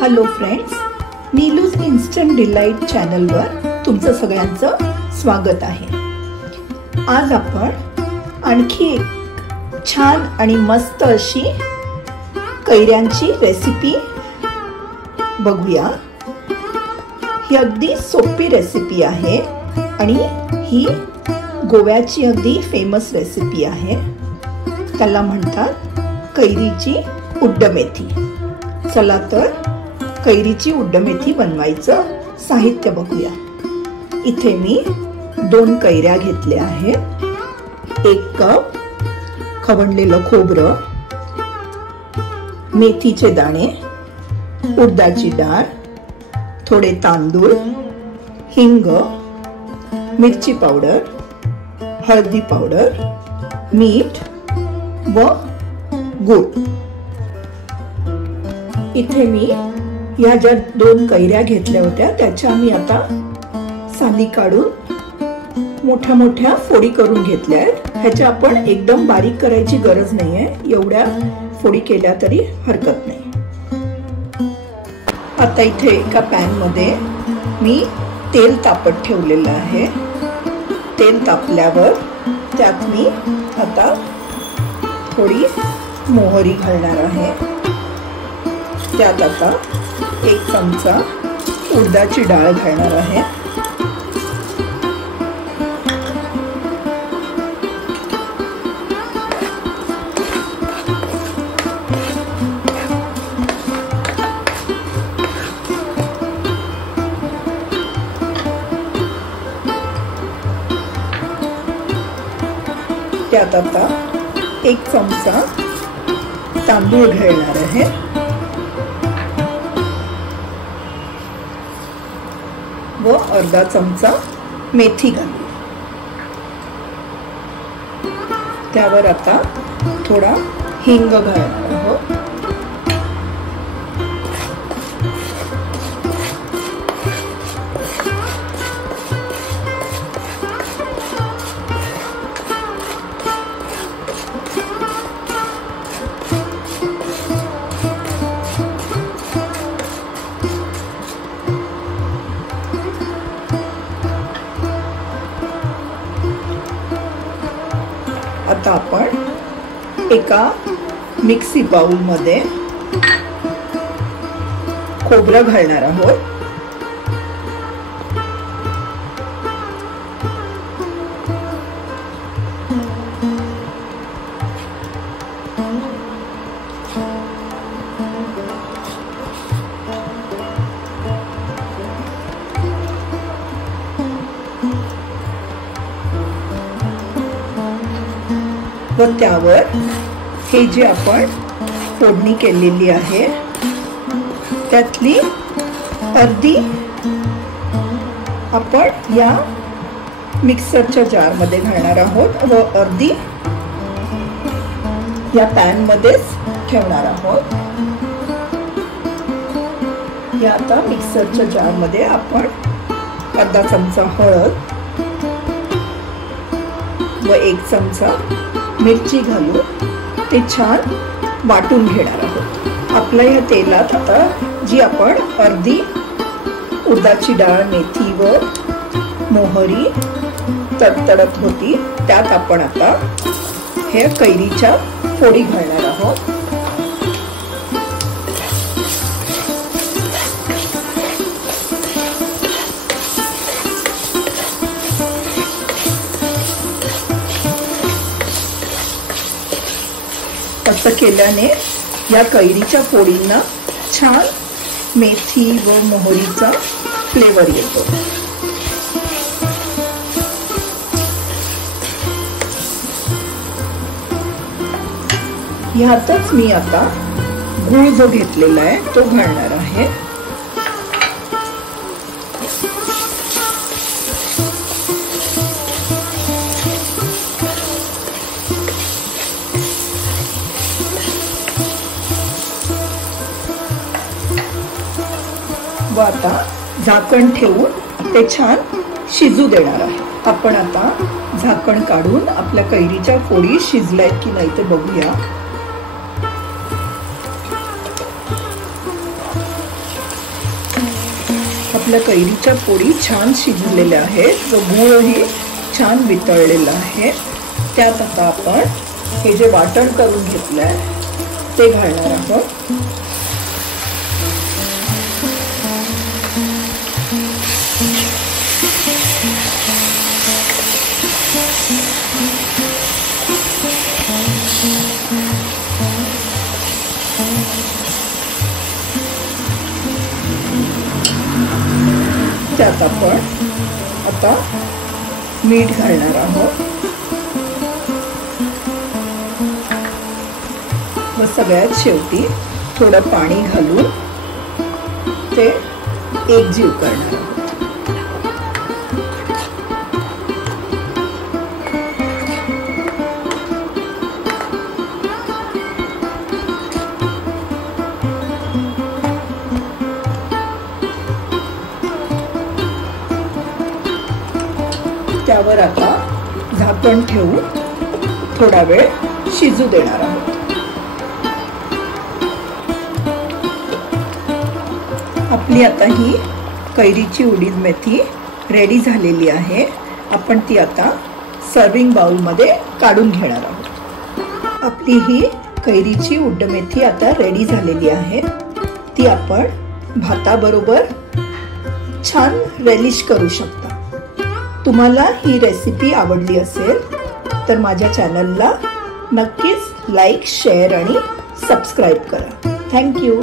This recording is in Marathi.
हॅलो फ्रेंड्स, नीलूज इन्स्टंट डिलाइट चॅनलवर तुमचं सगळ्यांचं स्वागत आहे। आज आपण आणखी एक छान आणि मस्त अशी कैऱ्यांची रेसिपी बघूया। ही अगदी सोपी रेसिपी आहे आणि ही गोव्याची अगदी फेमस रेसिपी आहे। त्याला म्हणतात कैरीची उड्डमेथी। चला तर कैरीची उड्डमेथी बनवायचं साहित्य बघूया। इथे मी 2 कैऱ्या घेतल्या आहेत, 1 कप खवणलेलं खोबरं, मेथीचे दाणे, उडदाची डाळ, थोडे तांदूळ, हिंग, मिरची पावडर, हळदी पावडर, मीठ व गूळ। इथे मी या ज्या 2 कैऱ्या घेतल्या होत्या त्याच्या मी आता साली काढून मोठ्या मोठ्या फोडी करून घेतल्या आहेत। ह्याच्या आपण एकदम बारीक करायची गरज नाहीये, एवढ्या फोडी केल्या तरी हरकत नाही। आता इथे एका पॅन मध्ये मी तेल तापत ठेवलेलं आहे। तेल तापल्यावर त्यात मी आता थोडी मोहरी घालणार आहे। त्यात आता 1 चमचा उडदाची डाळ घालणार आहे। त्यात आता 1 चमचा तांदूळ घालणार आहे व अर्धा चमचा मेथी घालू। त्यावर आता थोडा हिंग घालणार आहोत। आता आपण एका मिक्सी बाउल मध्ये खोबरं घालणार आहोत। व त्यावर हे जे आपण फोडणी केलेली आहे त्यातली अर्धी आपण या मिक्सरच्या जार मध्ये घालणार आहोत व अर्धी या पॅन मध्येच ठेवणार आहोत। या आता मिक्सरच्या जार मध्ये आपण अर्धा चमचा हळद व 1 चमचा मिरची घालून ते छान वाटून घेणार आहोत। आपल्या या तेलात आता जी आपण अर्धी उडदाची डाळ, मेथी व मोहरी तडतडत होती त्यात आपण आता हे कैरीच्या फोडी घालणार आहोत। असं केल्याने या कैरीच्या फोडींना छान मेथी व मोहरीचा फ्लेवर येतो। यातच मी आता गूळ जो घेतलेला आहे तो घालणार आहे। व आता झाकण ठेवून ते छान शिजू देणार आहे। आपण आता झाकण काढून आपल्या कैरीच्या फोडी शिजल्यात की नाही ते बघूया। आपल्या कैरीच्या फोडी छान शिजलेल्या आहेत व गूळही छान वितळलेला आहे। त्यात आता आपण हे जे वाटण करून घेतलंय ते घालणार आहोत। त्यात आपण आता मीठ घालणार आहोत व सगळ्यात शेवटी थोडं पाणी घालून ते एकजीव करणार आहोत। त्यावर आता झाकण ठेवून थोडा वेळ शिजू देणार आहोत। आपली आता ही कैरीची उडीद मेथी रेडी झालेली आहे। आपण ती आता सर्विंग बाउल मध्ये काढून घेणार आहोत। आपली ही कैरीची उड्ड मेथी आता रेडी झालेली आहे। ती आपण भाताबरोबर छान रेलिश करू शकता। तुम्हाला ही रेसिपी आवडली असेल तर माझ्या चॅनलला नक्कीच लाईक, शेअर आणि सबस्क्राईब करा। Thank you.